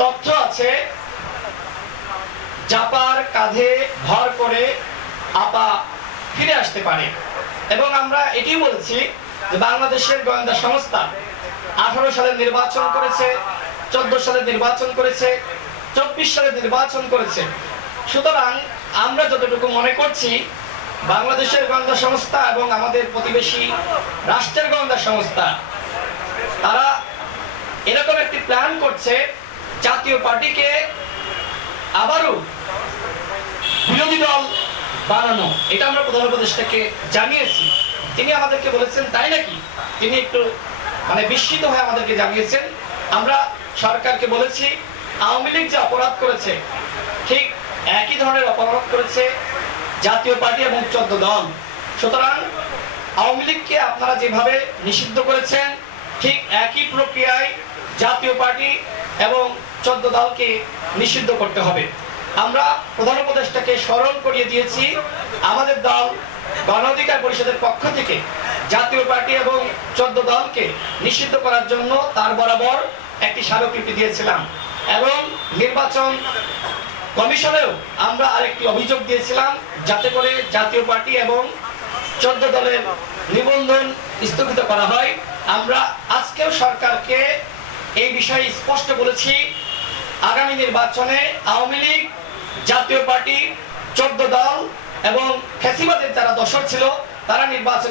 তথ্য আছে। জাপার কাঁধে ভর করে আপা ফিরে আসতে পারে। এবং আমরা এটি বলেছি যে বাংলাদেশের গোয়েন্দা সংস্থা আঠারো সালে নির্বাচন করেছে, চোদ্দ সালে নির্বাচন করেছে, চব্বিশ সালে নির্বাচন করেছে। সুতরাং আমরা যতটুকু মনে করছি, বাংলাদেশের গোয়েন্দা সংস্থা এবং আমাদের প্রতিবেশী রাষ্ট্রের গোয়েন্দা সংস্থা, তারা এরকম একটি প্ল্যান করছে জাতীয় পার্টিকে আবারও বিরোধী দল বানানো, এটা আমরা প্রধান উপদেষ্টাকে জানিয়েছি। তিনি আমাদেরকে বলেছেন, তাই নাকি? তিনি একটু মানে বিস্মিত হয়ে আমাদেরকে জানিয়েছেন। আমরা সরকারকে বলেছি, আওয়ামী লীগ যে অপরাধ করেছে, ঠিক একই ধরনের অপরাধ করেছে জাতীয় পার্টি এবং চোদ্দ দল। সুতরাং আওয়ামী লীগকে আপনারা যেভাবে নিষিদ্ধ করেছেন, ঠিক একই প্রক্রিয়ায় জাতীয় পার্টি এবং চোদ্দ দলকে নিষিদ্ধ করতে হবে। আমরা প্রধান উপদেষ্টাকে স্মরণ করিয়ে দিয়েছি, আমাদের দল গণ অধিকার পরিষদের পক্ষ থেকে জাতীয় পার্টি এবং চোদ্দ দলকে নিষিদ্ধ করার জন্য তার বরাবর একটি স্মারকলিপি দিয়েছিলাম এবং নির্বাচন কমিশনেও আমরা আরেকটি অভিযোগ দিয়েছিলাম যাতে করে জাতীয় পার্টি এবং চোদ্দ দলের নিবন্ধন স্থগিত করা হয়। আমরা আজকেও সরকারকে এই বিষয়ে স্পষ্ট বলেছি আগামী নির্বাচনে আওয়ামী লীগ, জাতীয় পার্টি, চোদ্দ দল এবং খেসিবাদের যারা দশর ছিল, তারা নির্বাচনে